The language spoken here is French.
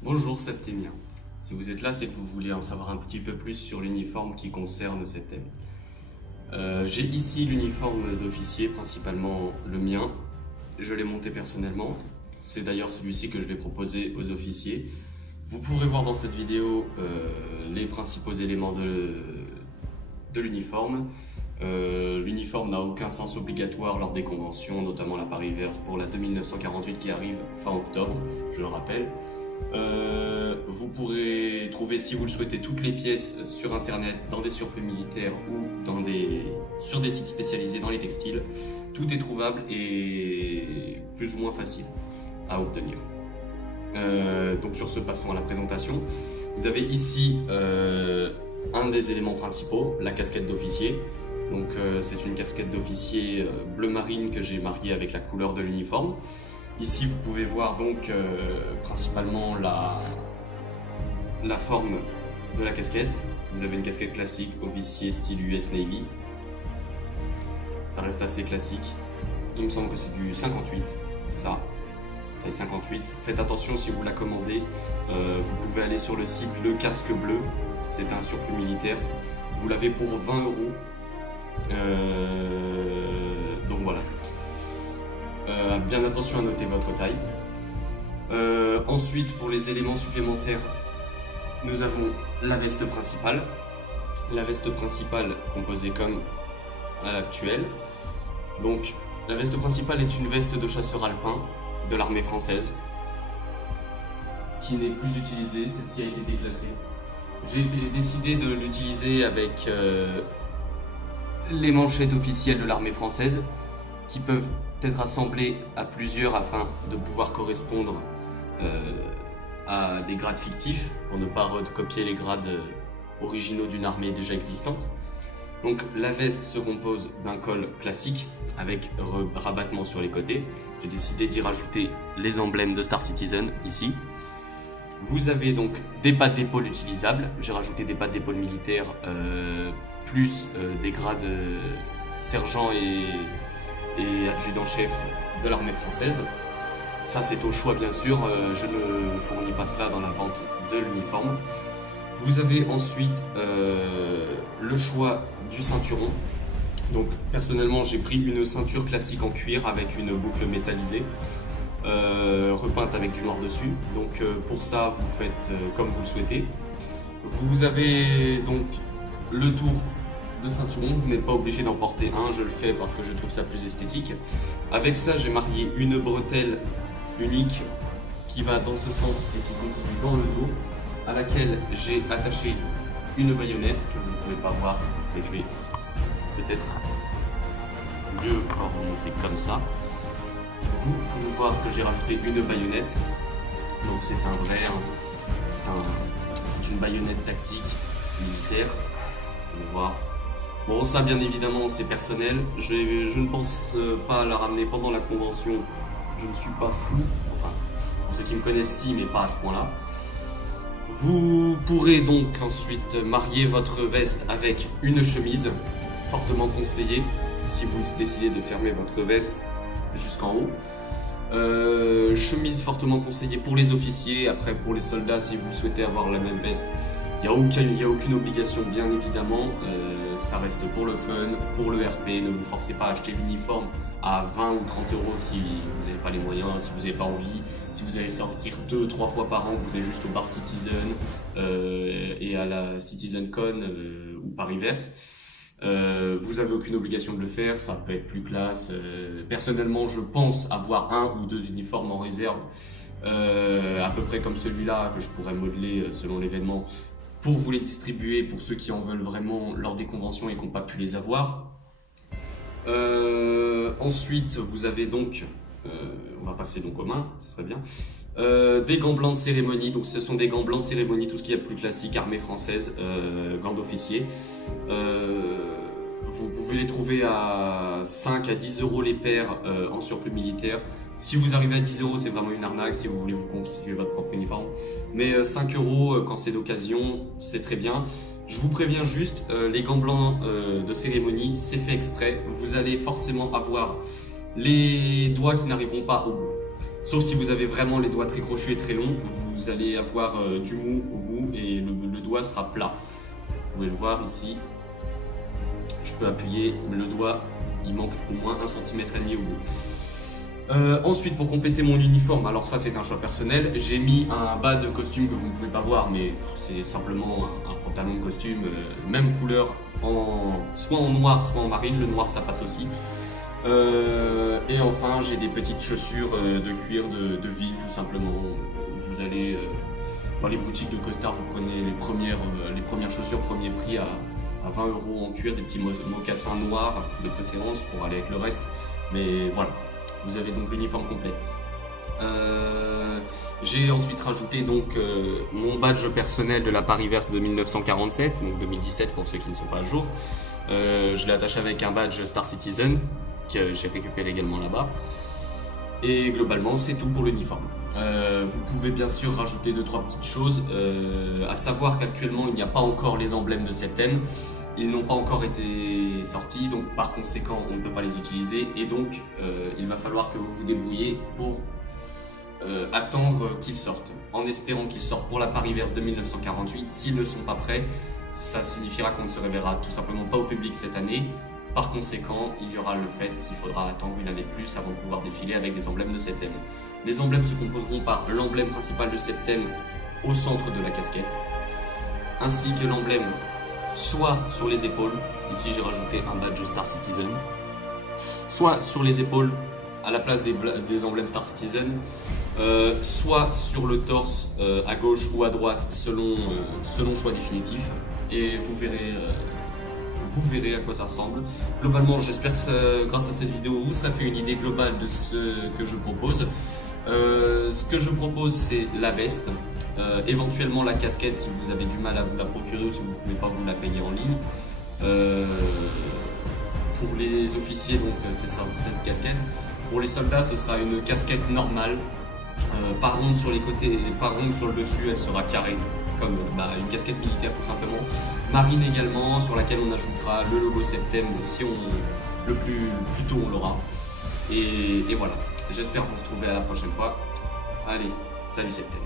Bonjour, c'est Témia. Si vous êtes là, c'est que vous voulez en savoir un petit peu plus sur l'uniforme qui concerne cet thème. J'ai ici l'uniforme d'officier, principalement le mien. Je l'ai monté personnellement. C'est d'ailleurs celui-ci que je vais proposer aux officiers. Vous pourrez voir dans cette vidéo les principaux éléments de l'uniforme. L'uniforme n'a aucun sens obligatoire lors des conventions, notamment la Paris-Verse pour la 2948 qui arrive fin octobre, je le rappelle. Vous pourrez trouver, si vous le souhaitez, toutes les pièces sur internet, dans des surplus militaires ou sur des sites spécialisés dans les textiles. Tout est trouvable et plus ou moins facile à obtenir. Donc sur ce, passons à la présentation. Vous avez ici un des éléments principaux, la casquette d'officier. Donc c'est une casquette d'officier bleu marine que j'ai mariée avec la couleur de l'uniforme. Ici, vous pouvez voir donc principalement la forme de la casquette. Vous avez une casquette classique, officier style US Navy. Ça reste assez classique. Il me semble que c'est du 58, c'est ça, taille 58. Faites attention si vous la commandez. Vous pouvez aller sur le site Le Casque Bleu. C'est un surplus militaire. Vous l'avez pour 20 €. Donc voilà. Bien attention à noter votre taille. Ensuite, pour les éléments supplémentaires, nous avons la veste principale. La veste principale composée comme à l'actuelle. Donc, la veste principale est une veste de chasseur alpin de l'armée française qui n'est plus utilisée, celle-ci a été déclassée. J'ai décidé de l'utiliser avec les manchettes officielles de l'armée française qui peuvent être assemblées à plusieurs afin de pouvoir correspondre à des grades fictifs pour ne pas recopier les grades originaux d'une armée déjà existante. Donc la veste se compose d'un col classique avec rabattement sur les côtés. J'ai décidé d'y rajouter les emblèmes de Star Citizen ici. Vous avez donc des pattes d'épaule utilisables. J'ai rajouté des pattes d'épaule militaires plus des grades sergent et adjudant-chef de l'armée française. Ça c'est au choix bien sûr, je ne fournis pas cela dans la vente de l'uniforme. Vous avez ensuite le choix du ceinturon. Donc personnellement j'ai pris une ceinture classique en cuir avec une boucle métallisée, repeinte avec du noir dessus. Donc pour ça vous faites comme vous le souhaitez. Vous avez donc le tour de ceinturon, vous n'êtes pas obligé d'en porter un, je le fais parce que je trouve ça plus esthétique. Avec ça, j'ai marié une bretelle unique qui va dans ce sens et qui continue dans le dos, à laquelle j'ai attaché une baïonnette que vous ne pouvez pas voir, que je vais peut-être mieux pouvoir vous montrer comme ça. Vous pouvez voir que j'ai rajouté une baïonnette, donc c'est un vrai, c'est une baïonnette tactique militaire, vous pouvez voir. Bon, ça bien évidemment c'est personnel, je ne pense pas à la ramener pendant la convention, je ne suis pas fou, enfin pour ceux qui me connaissent si, mais pas à ce point-là. Vous pourrez donc ensuite marier votre veste avec une chemise, fortement conseillée si vous décidez de fermer votre veste jusqu'en haut. Chemise fortement conseillée pour les officiers, après pour les soldats si vous souhaitez avoir la même veste. Il n'y a aucune obligation bien évidemment, ça reste pour le fun, pour le RP, ne vous forcez pas à acheter l'uniforme à 20 ou 30 € si vous n'avez pas les moyens, si vous n'avez pas envie, si vous allez sortir 2-3 fois par an, que vous êtes juste au bar Citizen et à la CitizenCon ou Paris-Verse. Vous n'avez aucune obligation de le faire, ça peut être plus classe. Personnellement je pense avoir 1 ou 2 uniformes en réserve, à peu près comme celui-là que je pourrais modeler selon l'événement, pour vous les distribuer pour ceux qui en veulent vraiment lors des conventions et qui n'ont pas pu les avoir. Ensuite, vous avez donc, on va passer donc aux mains, ça serait bien, des gants blancs de cérémonie. Donc ce sont des gants blancs de cérémonie, tout ce qui est plus classique, armée française, gants d'officier. Vous pouvez les trouver à 5 à 10 € les paires en surplus militaire. Si vous arrivez à 10 €, c'est vraiment une arnaque si vous voulez vous constituer votre propre uniforme. Mais 5 € quand c'est d'occasion, c'est très bien. Je vous préviens juste, les gants blancs de cérémonie, c'est fait exprès. Vous allez forcément avoir les doigts qui n'arriveront pas au bout. Sauf si vous avez vraiment les doigts très crochus et très longs, vous allez avoir du mou au bout et le doigt sera plat. Vous pouvez le voir ici. Je peux appuyer, mais le doigt, il manque au moins 1,5 cm au bout. Ensuite, pour compléter mon uniforme, alors ça c'est un choix personnel, j'ai mis un bas de costume que vous ne pouvez pas voir, mais c'est simplement un pantalon de costume, même couleur, soit en noir, soit en marine. Le noir ça passe aussi. Et enfin, j'ai des petites chaussures de cuir de ville, tout simplement. Vous allez dans les boutiques de costard, vous prenez les premières chaussures premier prix à 20 € en cuir, des petits mocassins noirs de préférence pour aller avec le reste. Mais voilà, vous avez donc l'uniforme complet. J'ai ensuite rajouté donc mon badge personnel de la Paris-Verse de 1947, donc 2017 pour ceux qui ne sont pas à jour. Je l'ai attaché avec un badge Star Citizen que j'ai récupéré également là-bas. Et globalement, c'est tout pour l'uniforme. Vous pouvez bien sûr rajouter 2-3 petites choses, à savoir qu'actuellement il n'y a pas encore les emblèmes de Septem. Ils n'ont pas encore été sortis, donc par conséquent on ne peut pas les utiliser, et donc il va falloir que vous vous débrouillez pour attendre qu'ils sortent, en espérant qu'ils sortent pour la Paris-Verse de 1948. S'ils ne sont pas prêts, ça signifiera qu'on ne se révélera tout simplement pas au public cette année. Par conséquent, il y aura le fait qu'il faudra attendre une année de plus avant de pouvoir défiler avec les emblèmes de Septem. Les emblèmes se composeront par l'emblème principal de Septem au centre de la casquette, ainsi que l'emblème soit sur les épaules, ici j'ai rajouté un badge Star Citizen, soit sur les épaules à la place des emblèmes Star Citizen, soit sur le torse à gauche ou à droite selon choix définitif, et vous verrez à quoi ça ressemble. Globalement, j'espère que grâce à cette vidéo, vous serez fait une idée globale de ce que je propose. Ce que je propose, c'est la veste, éventuellement la casquette si vous avez du mal à vous la procurer ou si vous ne pouvez pas vous la payer en ligne. Pour les officiers, donc c'est ça, cette casquette. Pour les soldats, ce sera une casquette normale, pas ronde sur les côtés et pas ronde sur le dessus, elle sera carrée, comme une casquette militaire tout simplement. Marine également, sur laquelle on ajoutera le logo Septem si le plus tôt on l'aura. Et voilà, j'espère vous retrouver à la prochaine fois. Allez, salut Septem.